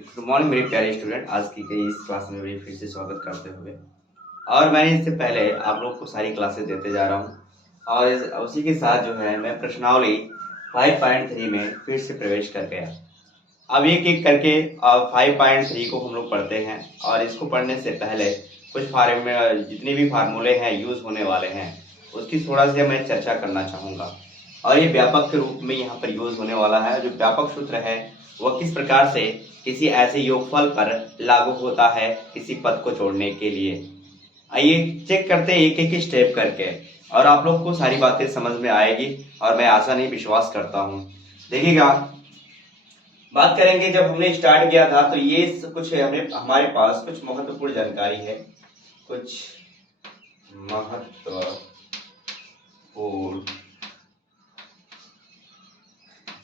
Good morning मेरे प्यारे student. आज की गई इस क्लास में भी फिर से स्वागत करते हुए, और मैंने इससे पहले आप लोग को सारी क्लासेस देते जा रहा हूँ और उसी के साथ जो है मैं प्रश्नावली 5.3 में फिर से प्रवेश कर गया। अब एक एक करके 5.3 को हम लोग पढ़ते हैं, और इसको पढ़ने से पहले कुछ जितने भी फार्मूले हैं यूज होने वाले हैं उसकी थोड़ा सी मैं चर्चा करना चाहूँगा। और ये व्यापक के रूप में यहाँ पर यूज होने वाला है। जो व्यापक सूत्र है वह किस प्रकार से किसी ऐसे योगफल पर लागू होता है किसी पद को जोड़ने के लिए। आइए चेक करते हैं एक एक स्टेप करके, और आप लोग को सारी बातें समझ में आएगी और मैं आशा नहीं विश्वास करता हूँ। देखिएगा, बात करेंगे जब हमने स्टार्ट किया था तो ये कुछ हमारे पास कुछ महत्वपूर्ण जानकारी है, कुछ महत्वपूर्ण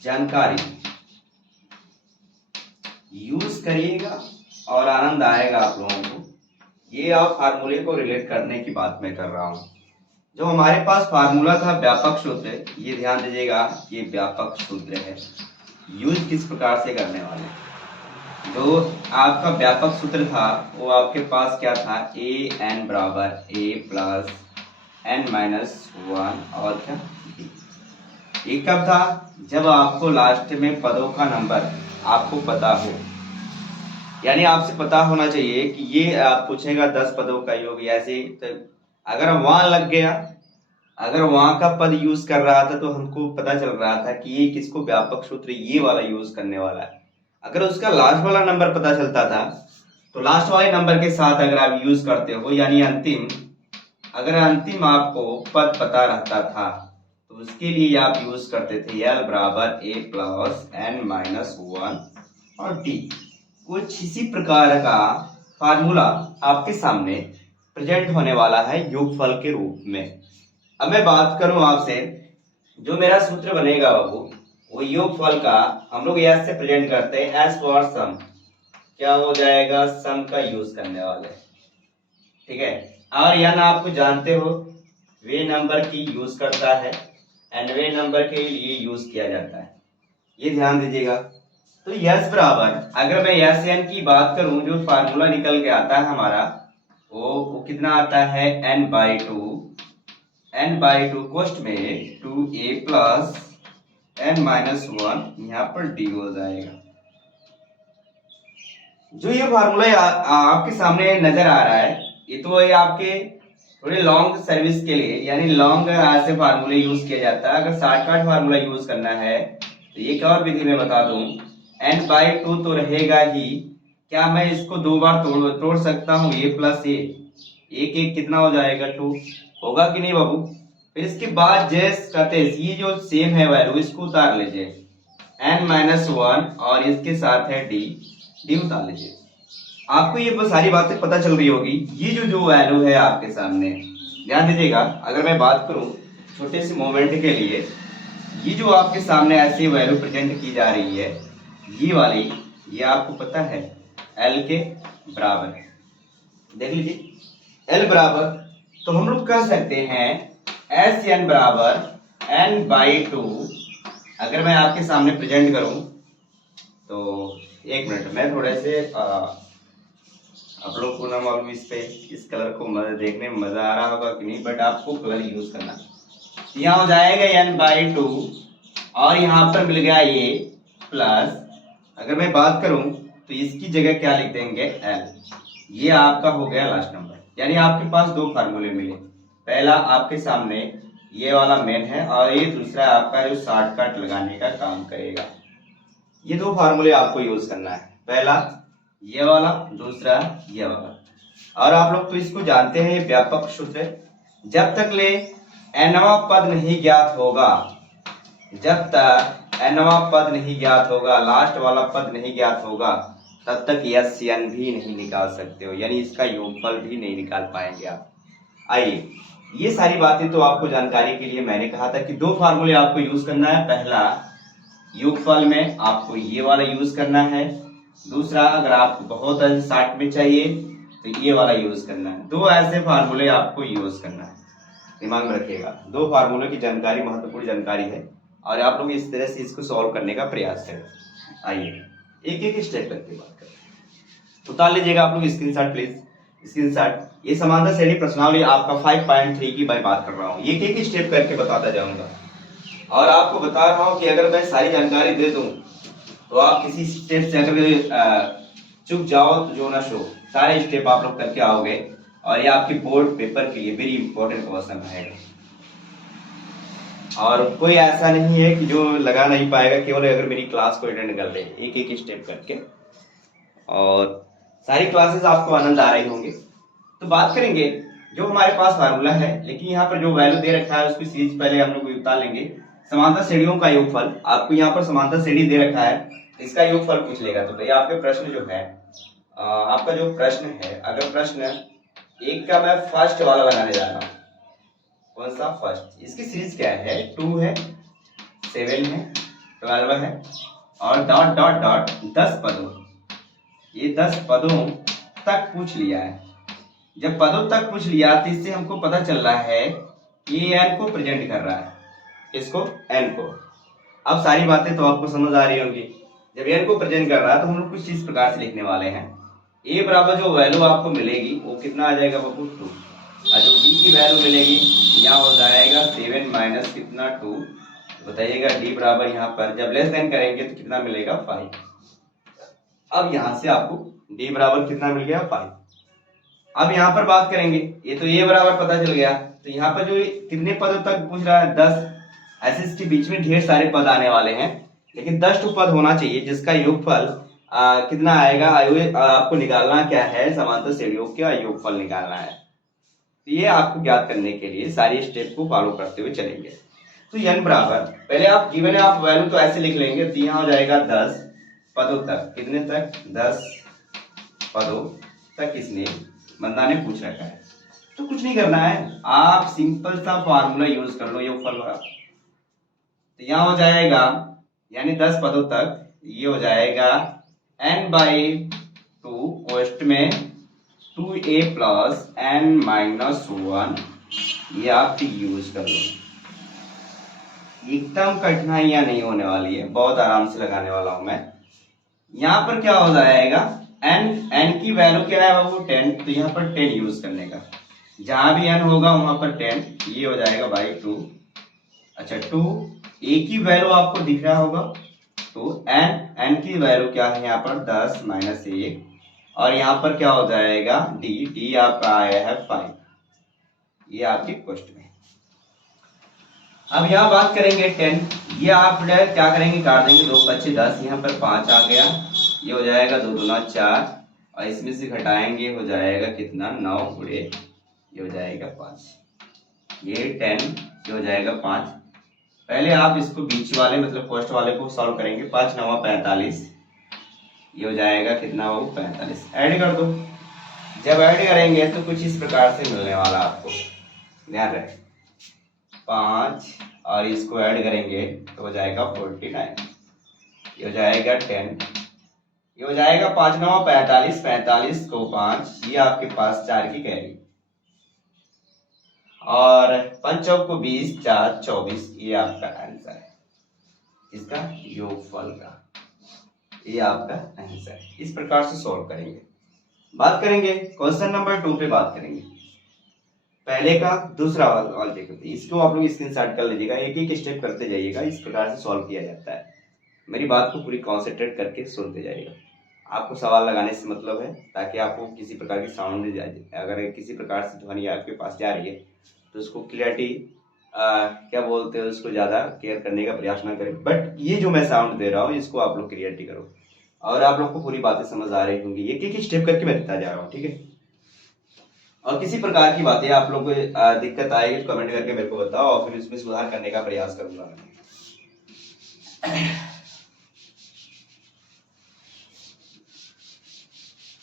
जानकारी यूज करिएगा और आनंद आएगा आप लोगों को। ये आप फार्मूले को रिलेट करने की बात मैं कर रहा हूं। जो हमारे पास फार्मूला था व्यापक सूत्र, ये ध्यान दीजिएगा, ये व्यापक सूत्र है। यूज किस प्रकार से करने वाले, जो आपका व्यापक सूत्र था वो आपके पास क्या था, ए एन बराबर ए प्लस एन माइनस 1 और क्या बी। ये कब था, जब आपको लास्ट में पदों का नंबर आपको पता हो, यानी आपसे पता होना चाहिए कि ये आप पूछेगा 10 पदों का योग, ऐसे तो अगर वहां लग गया, अगर वहां का पद यूज कर रहा था तो हमको पता चल रहा था कि ये किसको व्यापक सूत्र ये वाला यूज करने वाला है। अगर उसका लास्ट वाला नंबर पता चलता था तो लास्ट वाले नंबर के साथ अगर आप यूज करते हो, यानी अगर अंतिम आपको पद पता रहता था तो उसके लिए आप यूज करते थे एल बराबर ए प्लस एन माइनस 1 और डी। कुछ इसी प्रकार का फार्मूला आपके सामने प्रेजेंट होने वाला है योगफल के रूप में। अब मैं बात करूं आपसे, जो मेरा सूत्र बनेगा बाबू वो योगफल का हम लोग एस से प्रेजेंट करते हैं, एस फॉर सम। क्या हो जाएगा, सम का यूज करने वाले, ठीक है। और यन आपको जानते हो वे नंबर की यूज करता है, एंड वे नंबर के लिए यूज किया जाता है, ये ध्यान दीजिएगा। तो यस बराबर, अगर मैं यस एन की बात करूं, जो फार्मूला निकल के आता है हमारा वो कितना आता है, n बाई टू कोष्ट में 2a प्लस n माइनस 1, यहाँ पर d हो जाएगा। जो ये फार्मूला आपके सामने नजर आ रहा है, ये तो ये आपके थोड़े लॉन्ग सर्विस के लिए, यानी लॉन्ग ऐसे फार्मूले यूज किया जाता है। अगर शॉर्टकट फार्मूला यूज करना है तो एक और विधि में बता दूं, n बाई 2 तो रहेगा ही, क्या मैं इसको दो बार तोड़ सकता हूँ, a प्लस ए, एक एक कितना हो जाएगा 2, होगा कि नहीं बाबू। फिर इसके बाद जैस करते ये जो सेम है वैल्यू इसको उतार लीजिए, n माइनस 1 और इसके साथ है d उतार लीजिए। आपको ये सारी बातें पता चल रही होगी। ये जो वैल्यू है आपके सामने, ध्यान दीजिएगा, अगर मैं बात करूं छोटे से मोमेंट के लिए, ये जो आपके सामने ऐसी वैल्यू प्रेजेंट की जा रही है, ये वाली, ये आपको पता है L के बराबर है। देख लीजिए L बराबर, तो हम लोग कह सकते हैं एस एन बराबर n बाई 2। अगर मैं आपके सामने प्रेजेंट करूं तो एक मिनट में थोड़े से आप लोग को ना मालूम इस कलर को देखने में मजा आ रहा होगा कि नहीं, बट आपको कलर यूज करना। यहाँ हो जाएगा n बाई 2 और यहाँ पर मिल गया ये प्लस, अगर मैं बात करूं तो इसकी जगह क्या लिख देंगे L। ये आपका हो गया लास्ट नंबर, यानी आपके पास दो फार्मूले मिले। पहला आपके सामने ये वाला मेन है और ये दूसरा आपका जो शॉर्टकट लगाने का काम करेगा। ये दो फार्मूले आपको यूज करना है, पहला ये वाला, दूसरा ये वाला। और आप लोग तो इसको जानते हैं, व्यापक सूत्र, जब तक ले nवां पद नहीं ज्ञात होगा, जब तक nवां पद नहीं ज्ञात होगा, लास्ट वाला पद नहीं ज्ञात होगा, तब तक यस एन भी नहीं निकाल सकते हो, यानी इसका योगफल भी नहीं निकाल पाएंगे आप। आइए, ये सारी बातें तो आपको जानकारी के लिए मैंने कहा था कि दो फार्मूले आपको यूज करना है। पहला योगफल में आपको ये वाला यूज करना है, दूसरा अगर आपको बहुत शॉर्ट में चाहिए तो ये वाला यूज करना है। दो ऐसे फार्मूले आपको यूज करना है, दिमाग में रखिएगा। दो फार्मूले की जानकारी महत्वपूर्ण जानकारी है और आप लोग इस तरह से इसको सॉल्व करने का प्रयास करें। आइए एक एक स्टेप करके बात करते हैं। उतार लीजिएगा आप लोग स्क्रीनशॉट प्लीज, स्क्रीनशॉट। ये समांतर श्रेणी प्रश्नावली आपका 5.3 की मैं बात कर रहा हूँ, एक एक स्टेप करके बताता जाऊंगा और आपको बता रहा हूँ कि अगर मैं सारी जानकारी दे दूं तो आप किसी स्टेप से अगर चुक जाओ तो जो ना शो, सारे स्टेप आप लोग करके आओगे और ये आपके बोर्ड पेपर के लिए वेरी इंपॉर्टेंट क्वेश्चन रहेगा। और कोई ऐसा नहीं है कि जो लगा नहीं पाएगा, केवल अगर मेरी क्लास को अटेंड कर ले एक एक स्टेप करके, और सारी क्लासेस आपको आनंद आ रही होंगे। तो बात करेंगे जो हमारे पास फार्मूला है, लेकिन यहाँ पर जो वैल्यू दे रखा है उसकी सीरीज पहले हम लोग उतार लेंगे। समांतर श्रेणियों का योगफल, आपको यहाँ पर समांतर श्रेणी दे रखा है, इसका योगफल पूछ लेगा। तो भैया आपके प्रश्न जो है, आपका जो प्रश्न है, अगर प्रश्न एक का मैं फर्स्ट वाला लगाने जा रहा हूँ, कौन सा फर्स्ट, इसकी सीरीज क्या है, 2 है, 7 है, 12 है और डॉट डॉट डॉट 10 पदों, ये 10 पदों तक पूछ लिया है। जब पदों तक पूछ लिया तो इससे हमको पता चल रहा है ये एन को प्रेजेंट कर रहा है, इसको एन को। अब सारी बातें तो आपको समझ आ रही होंगी। जब एन को प्रेजेंट कर रहा है तो हम लोग कुछ इस प्रकार से लिखने वाले हैं, ए बराबर जो वैल्यू आपको मिलेगी वो कितना आ जाएगा बाबू, 2, और जो डी की वैल्यू मिलेगी यहाँ हो जाएगा 7 माइनस कितना 2, बताइएगा डी बराबर यहाँ पर जब लेस देन करेंगे तो कितना मिलेगा 5। अब यहाँ से आपको डी बराबर कितना मिल गया 5। अब यहाँ पर बात करेंगे, ये तो ए बराबर पता चल गया, तो यहाँ पर जो कितने पदों तक पूछ रहा है 10, ऐसे इसके बीच में ढेर सारे पद आने वाले हैं, लेकिन 10 पद होना चाहिए जिसका योगफल कितना आएगा। आपको निकालना क्या है, समांतर श्रेणियों का योगफल निकालना है। तो ये आपको ज्ञात करने के लिए सारी स्टेप को फॉलो करते हुए चलेंगे। तो n बराबर, पहले आप गिवन है, आप वैल्यू तो ऐसे लिख लेंगे, तो यहाँ हो जाएगा 10 पदों तक, कितने तक, 10 पदों तक इसने बंदा ने पूछ रखा है। तो कुछ नहीं करना है, आप सिंपल सा फॉर्मूला यूज कर लो योगफल वाला। तो यहाँ हो जाएगा यानी 10 पदों तक, ये हो जाएगा n/2 कोष्ठ में 2a प्लस n-1, ये आप यूज कर लो। एकदम कठिनाइयां नहीं होने वाली है, बहुत आराम से लगाने वाला हूं मैं। यहाँ पर क्या हो जाएगा, n की वैल्यू क्या है बाबू 10, तो यहाँ पर 10 यूज करने का, जहां भी n होगा वहां पर 10, ये हो जाएगा बाई 2। अच्छा 2, a की वैल्यू आपको दिख रहा होगा, तो n की वैल्यू क्या है यहाँ पर 10 माइनस 1, और यहाँ पर क्या हो जाएगा d आपका आया है 5, ये आपके क्वेश्चन में। अब यहाँ बात करेंगे 10, ये आप क्या करेंगे, काट देंगे, 2 5 10, यहाँ पर 5 आ गया, ये हो जाएगा 2 दूना 4, और इसमें से घटाएंगे हो जाएगा कितना 9 गुणे, ये हो जाएगा 5, ये 10, ये हो जाएगा 5। पहले आप इसको बीच वाले मतलब फर्स्ट वाले को सॉल्व करेंगे, 5 9 45, ये हो जाएगा कितना वो 45, ऐड कर दो। जब ऐड करेंगे तो कुछ इस प्रकार से मिलने वाला आपको, ध्यान रहे, 5 और इसको ऐड करेंगे तो हो जाएगा 49, ये हो जाएगा 10, ये हो जाएगा 5 9 45, 45 को 5, ये आपके पास 4 की कैरी, और 5 चौक को 20, 4 24, ये आपका आंसर है इसका योगफल का, ये आपका आंसर है। इस प्रकार से सॉल्व करेंगे। बात करेंगे क्वेश्चन नंबर 2 पे, बात करेंगे पहले का दूसरा वाला देखते, इसको आप लोग स्क्रीनशॉट कर लीजिएगा, एक एक स्टेप करते जाइएगा, इस प्रकार से सॉल्व किया जाता है। मेरी बात को पूरी कॉन्सेंट्रेट करके सुनते जाइएगा, आपको सवाल लगाने से मतलब है ताकि आपको किसी प्रकार की साउंड, अगर किसी प्रकार से ध्वनि आपके पास जा रही है तो उसको क्लियरिटी क्या बोलते हैं उसको ज्यादा केयर करने का प्रयास ना करें, बट ये जो मैं साउंड दे रहा हूँ इसको आप लोग क्लियरिटी करो, और आप लोग को पूरी बातें समझ आ रही होंगी। एक एक स्टेप करके मैं देता जा रहा हूँ, ठीक है। और किसी प्रकार की बातें आप लोग को दिक्कत आएगी तो कमेंट करके मेरे को बताओ, और फिर उसमें सुधार करने का प्रयास करूंगा मैं।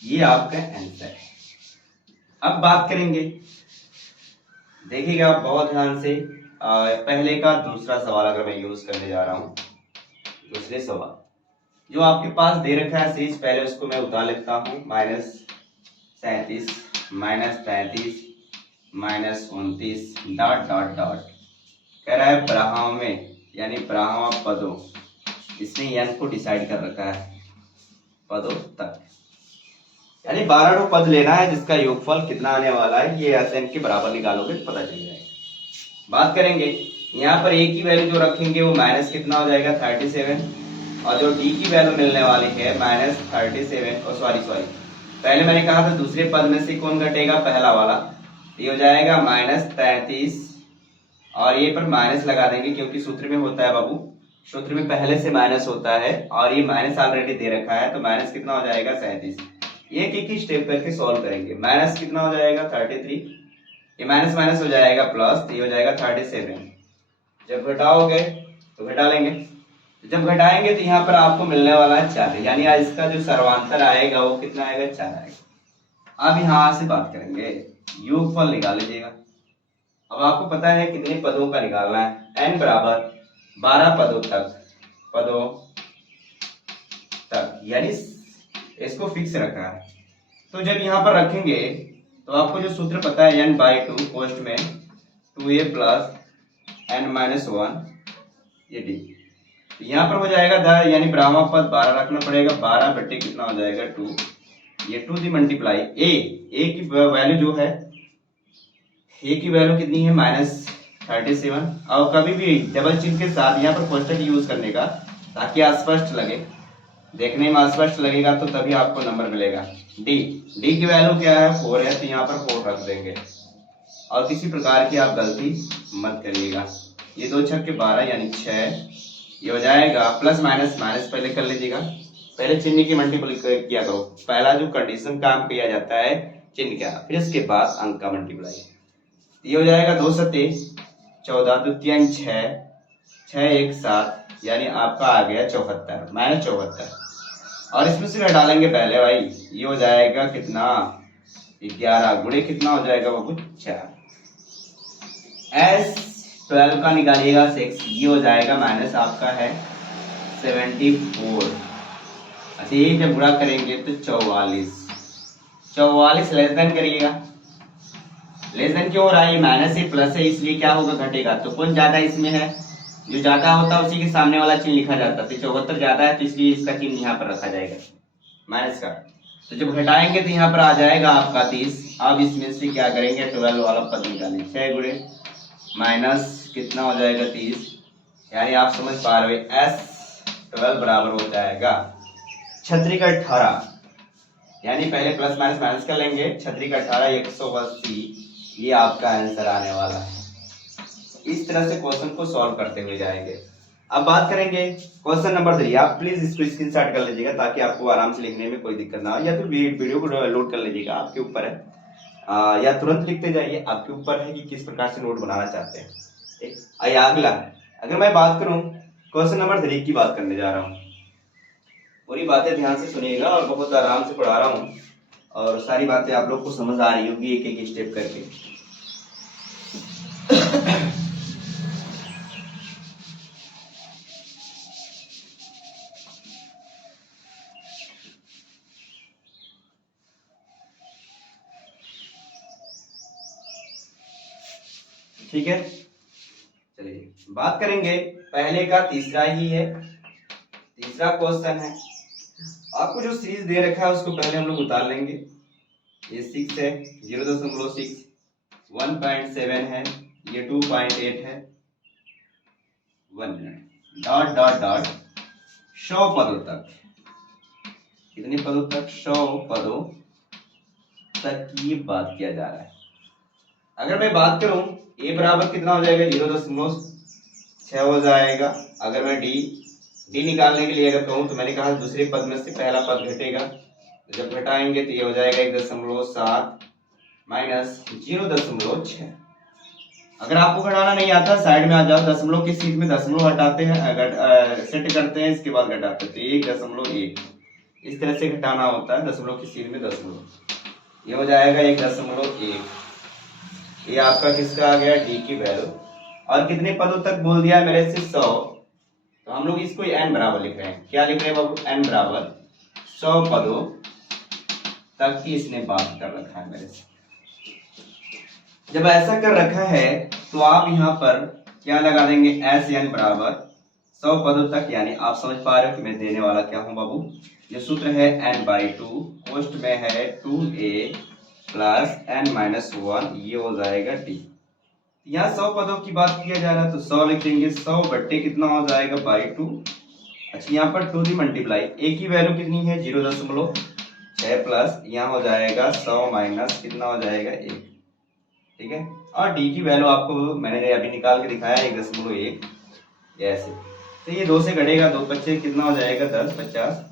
ये आपका आंसर है। अब बात करेंगे, देखिएगा बहुत ध्यान से, पहले का दूसरा सवाल अगर मैं यूज करने जा रहा हूं, दूसरे सवाल जो आपके पास दे रखा है सीरीज, पहले उसको मैं उतार लेता हूं, -37 -35 -29 डॉट डॉट डॉट, कह रहा है ब्राह्मण में यानी ब्राह्मण पदों, इसने n को डिसाइड कर रखा है, पदों तक, यानी 12 पद लेना है जिसका योगफल कितना आने वाला है, ये SN के बराबर निकालोगे तो पता चल जाएगा। बात करेंगे यहाँ पर A की वैल्यू जो रखेंगे वो माइनस कितना हो जाएगा 37, और जो D की वैल्यू मिलने वाली है माइनस 37, और सॉरी पहले मैंने कहा था दूसरे पद में से कौन घटेगा, पहला वाला, ये हो जाएगा माइनस 33, और ये पर माइनस लगा देंगे क्योंकि सूत्र में होता है बाबू, सूत्र में पहले से माइनस होता है, और ये माइनस ऑलरेडी दे रखा है, तो माइनस कितना हो जाएगा 37। एक एक ही स्टेप करके सॉल्व करेंगे। माइनस कितना हो जाएगा 33, ये माइनस माइनस हो जाएगा प्लस, तो ये हो जाएगा 37। जब घटाओगे तो घटा लेंगे, जब घटाएंगे तो यहाँ पर आपको मिलने वाला है 4, यानी आज इसका जो सर्वांतर आएगा वो कितना आएगा 4 आएगा। अब यहाँ से बात करेंगे, योगफल निकाल लीजिएगा। अब आपको पता है कितने पदों का निकालना है, n बराबर 12 पदों तक, यानी इसको फिक्स रखा है। तो जब यहाँ पर रखेंगे तो आपको जो सूत्र पता है n/2 कोष्ठ में 2a प्लस n-1 ये d, यहाँ पर हो जाएगा 10, यानी ब्राह्मण पद 12 रखना पड़ेगा, 12 बट्टे कितना हो जाएगा 2, ये 2 दी मल्टीप्लाई a की वैल्यू जो है, a की वैल्यू कितनी है -37, और कभी भी डबल चिन्ह के साथ यहाँ पर कोष्ठक यूज करने का, ताकि अस्पष्ट लगे, देखने में अस्पष्ट लगेगा तो तभी आपको नंबर मिलेगा। d की वैल्यू क्या है 4 है, तो यहाँ पर 4 रख देंगे, और किसी प्रकार की आप गलती मत करिएगा। ये 2 छक्के 12 यानी 6, ये हो जाएगा प्लस माइनस माइनस पहले कर लीजिएगा, पहले चिन्ह की मल्टीपल किया करो, पहला जो कंडीशन काम किया जाता है चिन्ह का, फिर इसके बाद अंक का मल्टीप्लाई। ये हो जाएगा 2 सत्ते 14, द्वितीयांक 6 1 7, यानी आपका आ गया 74 -74, और इसमें से डालेंगे पहले भाई, ये हो जाएगा कितना 11 गुणे कितना हो जाएगा बाबू 4। S12 का निकालिएगा 6, ये हो जाएगा माइनस आपका है 74। अच्छा ये जब गुणा करेंगे तो 44 लेस देन करिएगा, लेस देन क्यों हो रहा है, ये माइनस है प्लस है, इसलिए क्या होगा घटेगा, तो कौन ज्यादा इसमें है, जो ज्यादा होता है उसी के सामने वाला चिन्ह लिखा जाता है, तो 74 ज्यादा है तो इसलिए इसका चिन्ह यहाँ पर रखा जाएगा माइनस का। तो जब घटाएंगे तो यहाँ पर आ जाएगा आपका 30। अब इसमें से क्या करेंगे 12 वाला पद निकालेंगे, 6 गुणे माइनस कितना हो जाएगा 30, यानी आप समझ पा रहे S12 बराबर हो जाएगा 18, यानी पहले प्लस माइनस माइनस कर लेंगे, 18 180, ये आपका आंसर आने वाला है। इस तरह से क्वेश्चन को सॉल्व करते हुए जाएंगे। अब बात करेंगे क्वेश्चन नंबर 3, आप प्लीज इसको स्क्रीनशॉट कर लीजिएगा ताकि आपको आराम से लिखने में कोई दिक्कत ना हो, या तो वीडियो को लोड कर लीजिएगा, आपके ऊपर है, या तुरंत लिखते जाइए, आपके ऊपर है कि किस प्रकार से नोट बनाना चाहते हैं। ठीक, अगला अगर मैं बात करूं क्वेश्चन नंबर 3 की बात करने जा रहा हूं, पूरी बातें ध्यान से सुनिएगा और बहुत आराम से पढ़ा रहा हूं, और सारी बातें आप लोग को समझ आ रही होगी एक एक स्टेप करके। ठीक है, चलिए बात करेंगे पहले का, तीसरा ही है, तीसरा क्वेश्चन है। आपको जो सीरीज दे रखा है उसको पहले हम लोग उतार लेंगे। ये 6 है, 0.6, 1.7 है, ये 2.8 है, 1 मिनट, डॉट डॉट डॉट 100 पदों तक, कितने पदों तक 100 पदों तक की बात किया जा रहा है। अगर मैं बात करूं a बराबर कितना हो जाएगा 0.6 हो जाएगा। अगर मैं d निकालने के लिए अगर कहूं तो मैंने कहा दूसरे पद में से पहला पद घटेगा, तो जब घटाएंगे तो ये हो जाएगा 1.7 माइनस 0.6। अगर आपको घटाना नहीं आता साइड में आ जाओ, दशमलव की सीट में दशमलव हटाते हैं, अगर सेट करते हैं इसके बाद घटाते हैं, तो 1.1 इस तरह से घटाना होता है, दशमलव की सीट में दशमलव, ये हो जाएगा 1.1। ये आपका किसका आ गया d की वैल्यू, और कितने पदों तक बोल दिया है मेरे से 100, तो हम लोग इसको n बराबर लिख रहे हैं, क्या लिख रहे हैं बाबू n बराबर 100 पदों तक की इसने बात कर रखा है मेरे से। जब ऐसा कर रखा है तो आप यहाँ पर क्या लगा देंगे, s n बराबर 100 पदों तक, यानी आप समझ पा रहे हो कि मैं देने वाला क्या हूं बाबू। ये सूत्र है n/2, कोष्ट में है 2a प्लस n-1, ये हो जाएगा d। यहाँ 100 पदों की बात किया जा रहा है तो 100 लिख देंगे, 100 बट्टे कितना हो जाएगा बाई 2। अच्छा यहाँ पर 2 दी मल्टीप्लाई, ए की वैल्यू कितनी है 0.6 प्लस यहाँ हो जाएगा 100 माइनस कितना हो जाएगा 1, ठीक है। और डी की वैल्यू आपको मैंने अभी निकाल के दिखाया 1.1, ऐसे। तो ये 2 से घटेगा, 2 बच्चे कितना हो जाएगा 10, 50,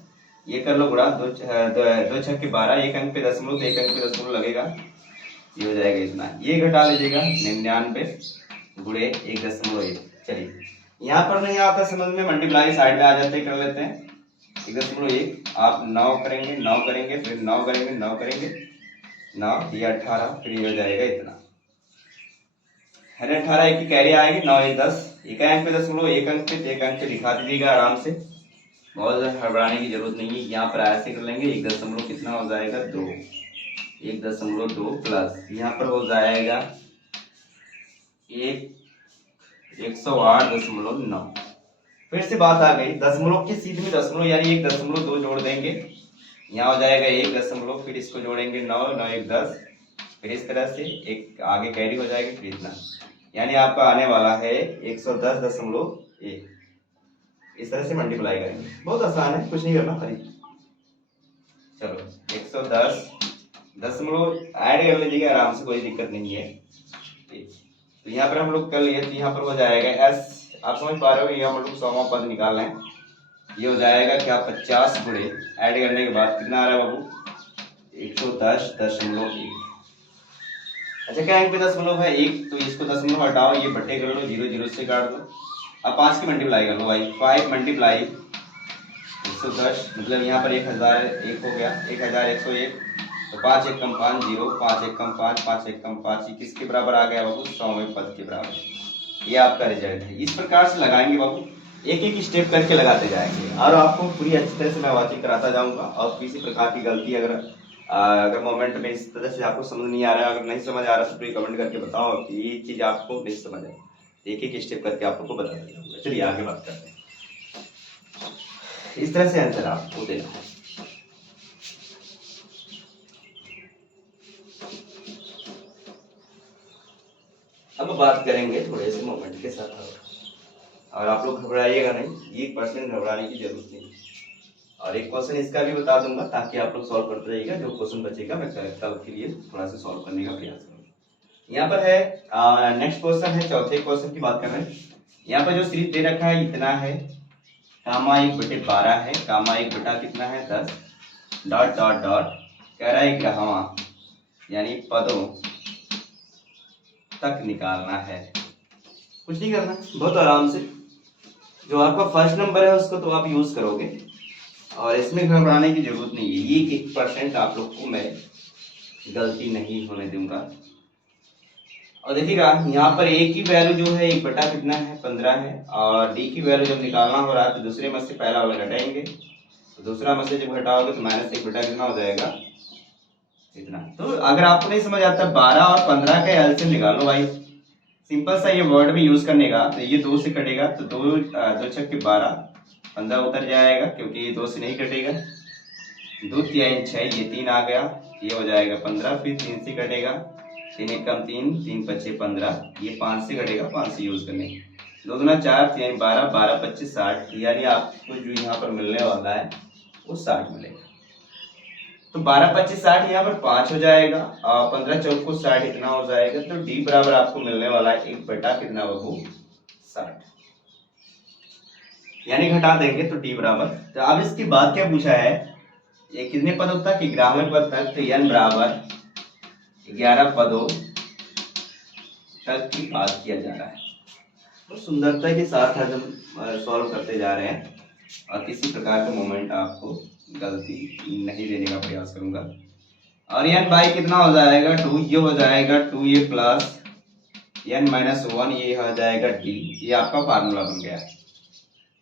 ये कर लो गुणा, 2 छक्के 12, एक अंक पे दशमलव तो एक अंक पे दशमलव लगेगा, ये हो जाएगा इतना। ये घटा लीजिएगा 99 गुणे 1.1। चलिए यहाँ पर नहीं आता समझ में, मल्टीप्लाई साइड में आ जाते कर लेते हैं। 1.1 आप 9 करेंगे, 9 करेंगे, फिर 9 करेंगे, 9 करेंगे, 9 ये 18, फिर ये हो जाएगा इतना। 18 एक की कैरी आएगी, 9 1 10, एक अंक पे दशमलव, एक अंक पे, एक अंक पे लिखा दीजिएगा आराम से, बहुत ज्यादा हड़बड़ाने की जरूरत नहीं है। यहाँ पर ऐसे कर लेंगे, 1 दशमलव कितना हो जाएगा 2, 1.2 प्लस यहाँ पर हो जाएगा 108.9। फिर से बात आ गई, दशमलव के सीध में दशमलव यानी 1.2 जोड़ देंगे, यहाँ हो जाएगा 1 दशमलव, फिर इसको जोड़ेंगे 9, 9 1 10, फिर इस तरह से एक आगे कैरी हो जाएगी, फिर इतना, यानी आपका आने वाला है 110.1। इस तरह से मल्टीप्लाई करेंगे, बहुत आसान है, कुछ नहीं करना खाली। चलो 110 ऐड कर लीजिएगा आराम से, कोई दिक्कत नहीं है। तो यहाँ पर हम लोग कर लिए, तो यहाँ पर हो जाएगा एस, आप समझ पा रहे हो, ये हम लोग 100वां पद निकाल रहे हैं। ये हो जाएगा क्या 50 गुणे ऐड करने के बाद कितना आ रहा है बाबू 110.1। अच्छा क्या अंक पे दशमलव है 1, तो इसको दशमलव हटाओ, ये बट्टे कर लो, 0 0 से काट दो, अब 5 की मल्टीप्लाई कर लो भाई, 5 मल्टीप्लाई 110, मतलब यहाँ पर 1001 हो गया, 1101, तो 5 1 कम 5 0, 5 1 कम 5, 5 1 कम 5, ये किसके बराबर आ गया बाबू 100वें पद के बराबर। ये आपका रिजल्ट है। इस प्रकार से लगाएंगे बाबू, एक एक स्टेप करके लगाते जाएंगे, और आपको पूरी अच्छी तरह से मैं बातचीत कराता जाऊंगा। और किसी प्रकार की गलती अगर मोमेंट में इस तरह से आपको समझ नहीं आ रहा है, अगर नहीं समझ आ रहा है तो प्लीज कमेंट करके बताओ कि ये चीज आपको नहीं समझ आए, एक एक स्टेप करके आप लोग को बताते जाऊंगा। चलिए आगे बात करते हैं। इस तरह से आंसर आपको देना है। अब बात करेंगे थोड़े से मोमेंट के साथ, और आप लोग घबराइएगा नहीं, 1% घबराने की जरूरत नहीं। और एक क्वेश्चन इसका भी बता दूंगा ताकि आप लोग सॉल्व करते रहिएगा, जो क्वेश्चन बचेगा मैं कल के लिए थोड़ा सा सॉल्व करने का प्रयास करूंगा। यहाँ पर है नेक्स्ट क्वेश्चन है, चौथे क्वेश्चन की बात कर रहे हैं। यहाँ पर जो सीरीज दे रखा है इतना है, कामा 1/12 है, कामा 1 बटा कितना है 10, डॉट डॉट डॉट कह रहा है 11वां, यानी पदों तक निकालना है। कुछ नहीं करना, बहुत आराम से, जो आपका फर्स्ट नंबर है उसको तो आप यूज करोगे, और इसमें घबराने की जरूरत नहीं है। ये 1% आप लोग को मैं गलती नहीं होने दूंगा। और देखिएगा यहाँ पर ए की वैल्यू जो है 1 बटा कितना है 15 है, और डी की वैल्यू जब निकालना हो रहा है तो दूसरे में से पहला वाला घटाएंगे, तो दूसरा में से जब घटाओगे तो -1 बटा कितना हो जाएगा इतना। तो अगर आपको नहीं समझ आता 12 और 15 का एलसीएम निकालो भाई, सिंपल सा ये वर्ड में यूज करने का। तो ये 2 से कटेगा तो 2 छक्के 12, 15 उतर जाएगा क्योंकि ये 2 से नहीं कटेगा, 2 3 6, ये 3 आ गया, ये हो जाएगा 15, फिर 3 से कटेगा, 3 1 कम 3, 3 5 15, ये 5 से कटेगा, 5 से यूज करने, 2 दूना 4, 3 12, 12 25 60, यानी आपको जो यहाँ पर मिलने वाला है वो 60 मिलेगा। तो 12 25 60 यहाँ पर 5 हो जाएगा, और 15 चौक को 60 इतना हो जाएगा। तो डी बराबर आपको मिलने वाला है 1 बटा कितना बाबू 60, यानी घटा देंगे तो डी बराबर। तो अब इसके बाद क्या पूछा है, ये कितने पदों तक 11वें पद तक, तो n बराबर 11 पदों तक की बात किया जा रहा है। तो सुंदरता के साथ आज हम सॉल्व करते जा रहे हैं, और किसी प्रकार का मोमेंट आपको गलती नहीं देने का प्रयास करूंगा। और n बाई कितना हो जाएगा 2, ये हो जाएगा 2a प्लस n-1, ये हो जाएगा d। ये आपका फार्मूला बन गया।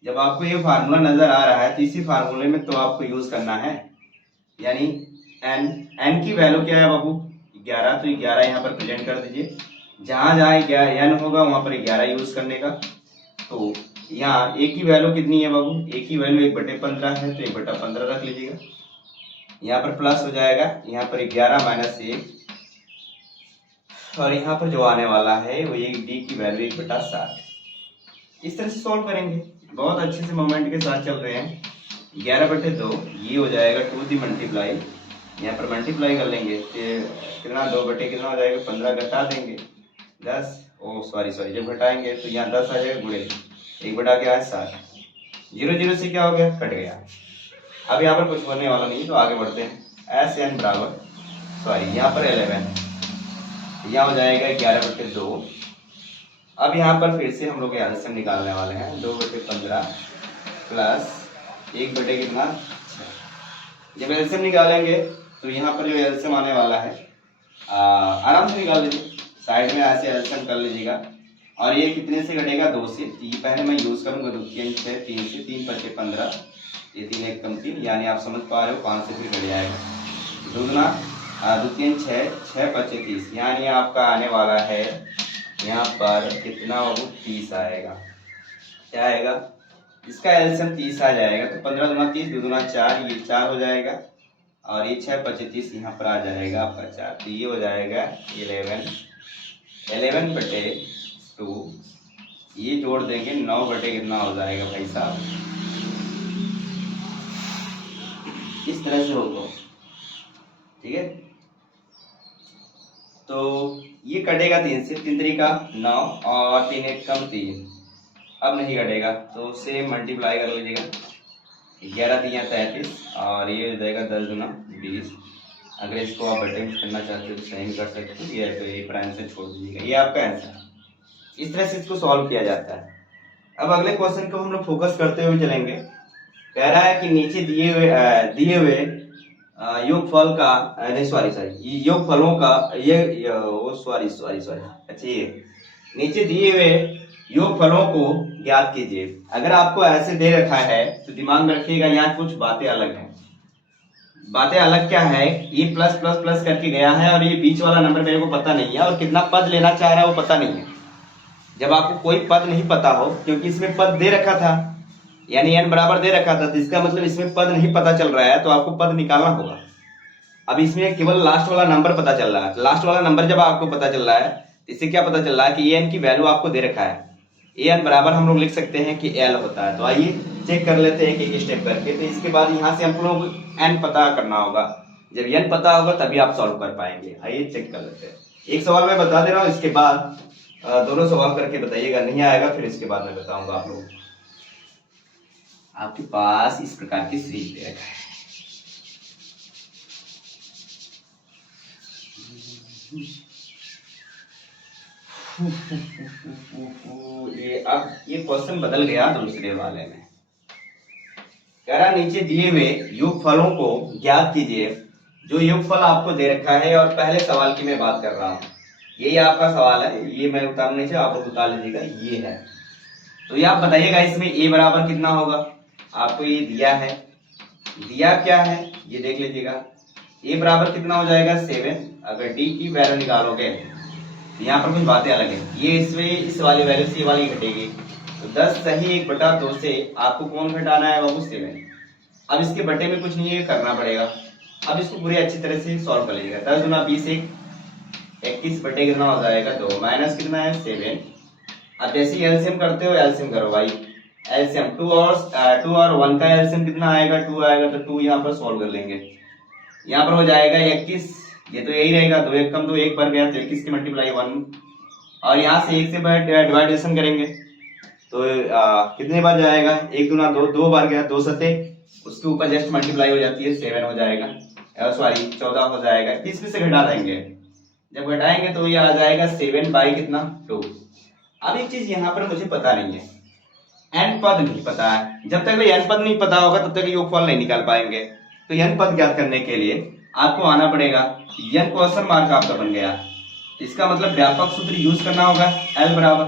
जब आपको ये फार्मूला नजर आ रहा है तो इसी फार्मूले में तो आपको यूज करना है, यानी n की वैल्यू क्या है बाबू 11, तो 11 यहाँ पर प्रेजेंट कर दीजिए, जहां जहां n होगा वहां पर 11 यूज करने का। तो यहाँ ए की वैल्यू कितनी है बाबू, ए की वैल्यू 1/15 है, तो 1/15 रख लीजिएगा। यहाँ पर प्लस हो जाएगा, यहाँ पर 11 माइनस 1, और यहाँ पर जो आने वाला है वो एक डी की वैल्यू 1/7। इस तरह से सॉल्व करेंगे, बहुत अच्छे से मोमेंट के साथ चल रहे हैं। 11/2 ये हो जाएगा 2 दी मल्टीप्लाई, यहाँ पर मल्टीप्लाई कर लेंगे कितना 2 कितना हो जाएगा 15, घटा देंगे 10, ओ सॉरी जब घटाएंगे तो यहाँ 10 आ जाएगा, गुणे 1/7, 0 0 से क्या हो गया, कट गया। अब यहाँ पर कुछ होने वाला नहीं, तो आगे बढ़ते हैं। एस एन बराबर सॉरी यहाँ पर 11, यहाँ हो जाएगा 11/2। अब यहाँ पर फिर से हम लोग आंसर निकालने वाले हैं, 2/15 प्लस 1/कितना 6। जब एलसीएम निकालेंगे तो यहाँ पर जो एलसीएम आने वाला है आराम से निकाल लीजिए, साइड में ऐसे एलसीएम कर लीजिएगा। और ये कितने से घटेगा, 2 से। ये पहले मैं यूज करूंगा 2 3 6, 3 से 3 5 15, ये 3 1 कम 3, यानी आप समझ पा रहे हो 5 से फिर घट जाएगा, 2 दूना 2 3 6, 6 5 30, यानी आपका आने वाला है यहाँ पर कितना बाबू 30 आएगा। क्या आएगा, इसका एलसीएम 30 आ जाएगा, तो 15 दूना 30, 2 दूना 4, ये 4 हो जाएगा, और ये 6 5 30 यहाँ पर आ जाएगा आपका 4, तो ये हो जाएगा 11/2। ये जोड़ देंगे 9 कितना हो जाएगा भाई साहब, इस तरह से होगा, ठीक है। तो ये कटेगा 3 से, 3 3 का 9, और 3 1 कम 3, अब नहीं कटेगा, तो सेम मल्टीप्लाई कर लीजिएगा, 11 3 33, और ये हो जाएगा 10 दूना 20। अगर इसको आप अटेम्प्ट करना चाहते हो तो सही कर सकते हो, या तो ये पर आंसर छोड़ दीजिएगा, ये आपका आंसर। इस तरह से इसको सॉल्व किया जाता है। अब अगले क्वेश्चन को हम लोग फोकस करते हुए चलेंगे। कह रहा है कि नीचे दिए हुए योगफल का नहीं सॉरी योगफलों का अच्छा ये नीचे दिए हुए योगफलों को ज्ञात कीजिए। अगर आपको ऐसे दे रखा है तो दिमाग में रखिएगा, यहाँ कुछ बातें अलग हैं। बातें अलग क्या है, ये प्लस प्लस प्लस करके गया है, और ये बीच वाला नंबर मेरे को पता नहीं है, और कितना पद लेना चाह रहा है वो पता नहीं है। जब आपको कोई पद नहीं पता हो, क्योंकि इसमें पद दे रखा था, यानी n बराबर दे रखा था, तो इसका मतलब इसमें पद नहीं पता चल रहा है, तो आपको पद निकालना होगा। अब इसमें केवल लास्ट वाला नंबर पता चल रहा है। लास्ट वाला नंबर जब आपको पता चल रहा है, इससे क्या पता चल रहा है कि an की वैल्यू आपको दे रखा है। an बराबर हम लोग लिख सकते हैं कि l होता है। तो आइए चेक कर लेते हैं एक एक स्टेप करके। तो इसके बाद यहाँ से हम लोग n पता करना होगा। जब n पता होगा तभी आप सॉल्व कर पाएंगे। आइए चेक कर लेते हैं। एक सवाल मैं बता दे रहा हूँ, इसके बाद दोनों सवाल करके बताइएगा, नहीं आएगा फिर इसके बाद मैं बताऊंगा आप लोगों को। आपके पास इस प्रकार की सीरीज दे रखा है। ये क्वेश्चन बदल गया दूसरे वाले में। कह रहा नीचे दिए हुए योगफलों को ज्ञात कीजिए। जो योगफल आपको दे रखा है, और पहले सवाल की मैं बात कर रहा हूँ, यही आपका सवाल है, ये मैं उतारने से आप लोग बता लीजिएगा, ये है। तो ये आप बताइएगा इसमें a बराबर कितना होगा। आपको ये दिया है, दिया क्या है ये देख लीजिएगा। a बराबर कितना हो जाएगा 7। अगर d की वैल्यू निकालोगे, यहाँ पर कुछ बातें अलग है, ये इसमें इस वाली वैल्यू से वाली घटेगी, तो 10 सही 1/2 से आपको कौन घटाना है बाबू 7। अब इसके बटे में कुछ नहीं है, करना पड़ेगा। अब इसको पूरी अच्छी तरह से सॉल्व कर लीजिएगा। 10 दूना 20, 21 बटे कितना हो जाएगा 2, माइनस कितना है 7। अब जैसे ही एलसीएम करते हो, एलसीएम करो भाई। एलसीएम 2 और 1 का एलसीएम कितना आएगा 2 आएगा, तो 2 यहाँ पर सॉल्व कर लेंगे। यहाँ पर हो जाएगा 21, ये तो यही रहेगा, 2 1 कम 2 1 पर गया, तो 21 की मल्टीप्लाई 1, और यहाँ से 1 से डिवाइडेशन करेंगे तो कितने बार जाएगा 1 दूना 2, 2 बार गया, 2 सते, उसके ऊपर जस्ट मल्टीप्लाई हो जाती है 7 हो जाएगा, सॉरी 14 हो जाएगा। 21 में से घटा देंगे, जब घटाएंगे तो ये आ जाएगा 7 बाई कितना 2। अब एक चीज यहाँ पर मुझे पता नहीं है, n पद नहीं पता है। जब तक n पद नहीं पता होगा तब तक योगफल नहीं निकाल पाएंगे। तो n पद ज्ञात करने के लिए आपको आना पड़ेगा, n क्वेश्चन मार्क आपका बन गया, इसका मतलब व्यापक सूत्र यूज करना होगा l बराबर।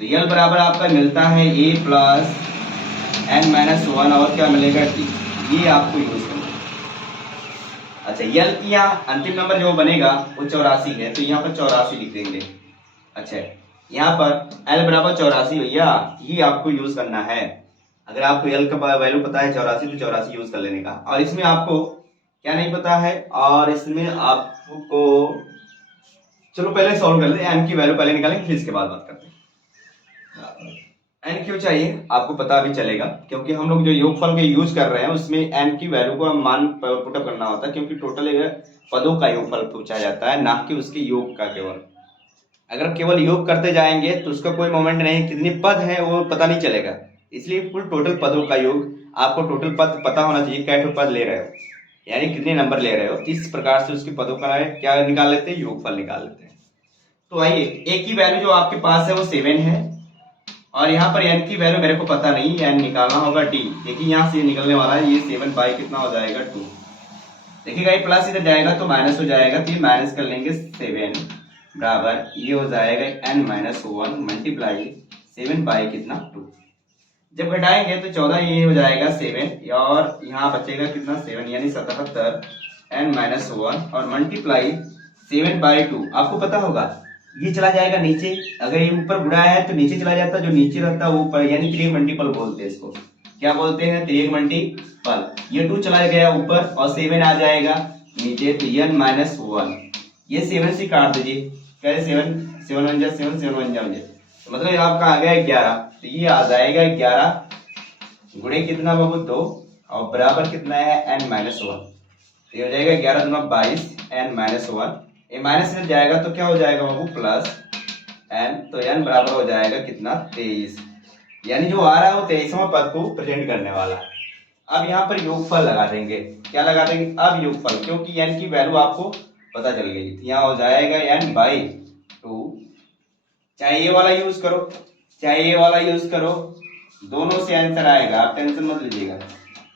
तो l बराबर आपका मिलता है a प्लस n माइनस 1, और क्या मिलेगा t, ये आपको यूज करना। अच्छा l की यहाँ अंतिम नंबर जो बनेगा वो 84 है, तो यहाँ पर 84 लिख देंगे। अच्छा यहाँ पर L बराबर 84 भैया, ये आपको यूज करना है। अगर आपको L का वैल्यू पता है 84 तो 84 यूज कर लेने का। और इसमें आपको क्या नहीं पता है, और इसमें आपको चलो पहले सॉल्व कर लेते हैं। एन की वैल्यू पहले निकालेंगे, फिर इसके बाद बात करते हैं। एन क्यों चाहिए आपको पता भी चलेगा, क्योंकि हम लोग जो योगफल के यूज कर रहे हैं उसमें एन की वैल्यू को मान पुटअप करना होता है, क्योंकि टोटल पदों का योगफल पूछा जाता है, ना कि उसके योग का केवल। अगर केवल योग करते जाएंगे तो उसका कोई मोमेंट नहीं, कितने पद हैं वो पता नहीं चलेगा। इसलिए फुल टोटल पदों का योग आपको टोटल पद पता होना चाहिए, क्या पद ले रहे हो, यानी कितने नंबर ले रहे हो। इस प्रकार से उसके पदों का क्या निकाल लेते हैं, योगफल निकाल लेते हैं। तो आइए, ए की वैल्यू जो आपके पास है वो 7 है, और यहाँ पर एन की वैल्यू मेरे को पता नहीं, एन निकालना होगा डी। देखिए यहाँ से निकलने वाला है, ये 7 बाई कितना हो जाएगा 2। देखिएगा ये प्लस इधर जाएगा तो माइनस हो जाएगा, तो ये माइनस कर लेंगे 7 बराबर ये हो जाएगा n माइनस 1 मल्टीप्लाई 7 बाई कितना 2। जब घटाएंगे तो 14 ये हो जाएगा 7, और यहाँ बचेगा कितना 7 यानी 77 n माइनस 1 और मल्टीप्लाई 7 बाई 2। आपको पता होगा ये चला जाएगा नीचे, अगर ये ऊपर गुणा है तो नीचे चला जाता, जो नीचे रहता है वो ऊपर, यानी त्रिक मल्टीपल बोलते हैं इसको। क्या बोलते हैं, त्रिक मल्टीपल। ये 2 चला गया ऊपर और 7 आ जाएगा नीचे, तो n माइनस 1 ये 7 से काट दीजिए, कहे 7 1 जा 7 7 1 जा, मतलब ये आपका आ गया 11। तो ये आ जाएगा 11 गुणे कितना बाबू 2 और बराबर कितना है n माइनस 1। तो ये हो जाएगा 11 दूना 22 n माइनस 1, ये माइनस में जाएगा तो क्या हो जाएगा बाबू प्लस n, तो n बराबर हो जाएगा कितना 23, यानी जो आ रहा है वो 23वां पद को प्रेजेंट करने वाला। अब यहाँ पर योगफल लगा देंगे, क्या लगा देंगे अब योगफल, क्योंकि n की वैल्यू आपको पता चल गई। यहाँ हो जाएगा n बाई 2, चाहे ये वाला यूज करो चाहे ये वाला यूज करो, दोनों से आंसर आएगा, आप टेंशन मत लीजिएगा,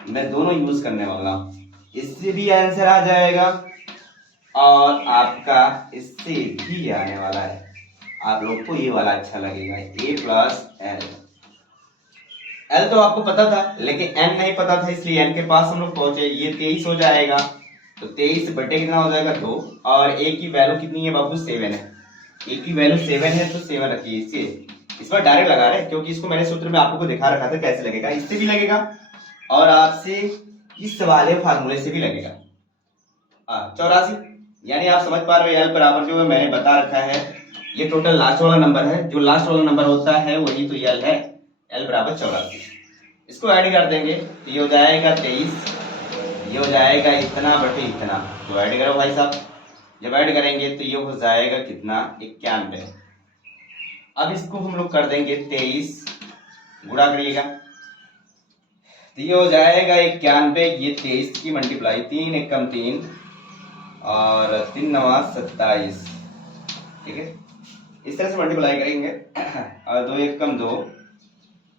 मैं दोनों यूज करने वाला हूँ। इससे भी आंसर आ जाएगा और आपका इससे भी आने वाला है। आप लोग को ये वाला अच्छा लगेगा, a प्लस एल। एल तो आपको पता था लेकिन एन नहीं पता था, इसलिए एन के पास हम लोग पहुंचे। ये 23 हो जाएगा, तो 23 बटे कितना हो जाएगा 2, और a की वैल्यू कितनी है बाबू 7 है। a की वैल्यू 7 है तो 7 रखिए इसे, इस पर डायरेक्ट लगा रहे हैं क्योंकि इसको मैंने सूत्र में आपको दिखा रखा था कैसे लगेगा। इससे भी लगेगा और आपसे इस वाले फार्मूले से भी लगेगा। 84 यानी आप समझ पा रहे हो, एल बराबर जो मैंने बता रखा है ये टोटल लास्ट वाला नंबर है, जो लास्ट वाला नंबर होता है वही तो एल है, एल बराबर 84। इसको ऐड कर देंगे तो ये हो जाएगा 23, ये हो जाएगा इतना बटे इतना, तो ऐड करो भाई साहब। जब ऐड करेंगे तो ये हो जाएगा कितना 91। अब इसको हम लोग कर देंगे 23 गुणा करिएगा, तो ये हो जाएगा 91, ये 23 की मल्टीप्लाई 3 एकम 3 और 3 नवा 27, ठीक है। इस तरह से मल्टीप्लाई करेंगे और 2 एकम 2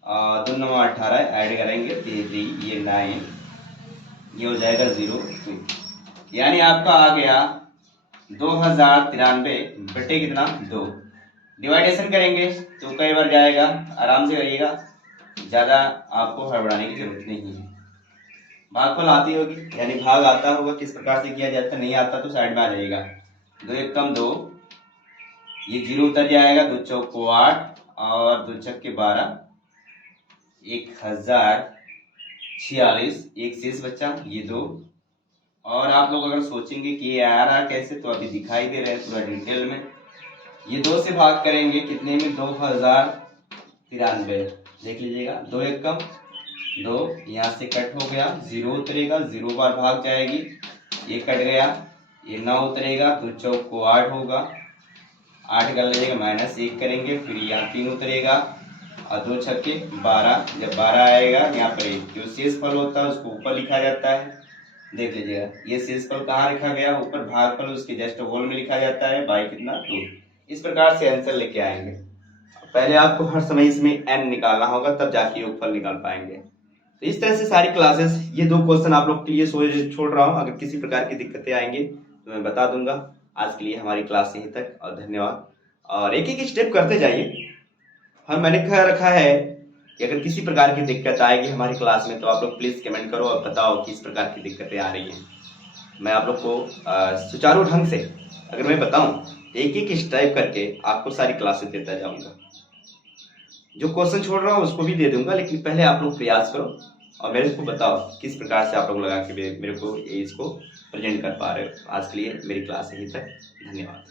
और 2 नवा 18 ऐड करेंगे 3 ये 9, ये हो जाएगा 0 यानी आपका आ गया 2093 बटे कितना 2। डिवाइडेशन करेंगे तो कई बार जाएगा, आराम से करिएगा, ज्यादा आपको हड़बड़ाने की जरूरत नहीं है। भागफल आती होगी यानी भाग आता होगा, किस प्रकार से किया जाता है, नहीं आता तो साइड में आ जाएगा। 2 एकम 2, ये 0 उतर जाएगा, 2 चौक 8 और 2 छक्के 12, 1046, एक शेष बच्चा ये 2। और आप लोग अगर सोचेंगे कि ये आ रहा कैसे, तो अभी दिखाई दे रहा है पूरा डिटेल में। ये 2 से भाग करेंगे कितने में 2093, देख लीजिएगा। 2 एकम 2, यहाँ से कट हो गया, 0 उतरेगा, 0 बार भाग जाएगी, ये कट गया, ये 9 उतरेगा, 2 चौक 8 होगा, 8 कर लीजिएगा, -1 करेंगे, फिर यहाँ 3 उतरेगा और 2 छक्के 12। जब 12 आएगा यहाँ पर जो शेष फल होता है उसको ऊपर लिखा जाता है, देख लीजिएगा। ये शेष फल कहाँ लिखा गया, ऊपर भागफल उसके जस्ट होल में लिखा जाता है बाई कितना 2। इस प्रकार से आंसर लेके आएंगे। पहले आपको हर समय इसमें n निकालना होगा, तब जाके योगफल निकाल पाएंगे। तो इस तरह से सारी क्लासेस, ये 2 क्वेश्चन आप लोग के लिए छोड़ रहा हूँ। अगर किसी प्रकार की दिक्कतें आएंगी तो मैं बता दूंगा। आज के लिए हमारी क्लास यहीं तक और धन्यवाद। और एक एक स्टेप करते जाइए। हम मैंने कह रखा है कि अगर किसी प्रकार की दिक्कत आएगी हमारी क्लास में तो आप लोग प्लीज कमेंट करो और बताओ किस प्रकार की दिक्कतें आ रही हैं। मैं आप लोग को सुचारू ढंग से अगर मैं बताऊं एक एक स्टेप करके आपको सारी क्लासेस देता जाऊंगा। जो क्वेश्चन छोड़ रहा हूँ उसको भी दे दूंगा, लेकिन पहले आप लोग प्रयास करो और मेरे को बताओ किस प्रकार से आप लोग लगा के मेरे को इसको प्रेजेंट कर पा रहे हो। आज के लिए मेरी क्लास यहीं तक, धन्यवाद।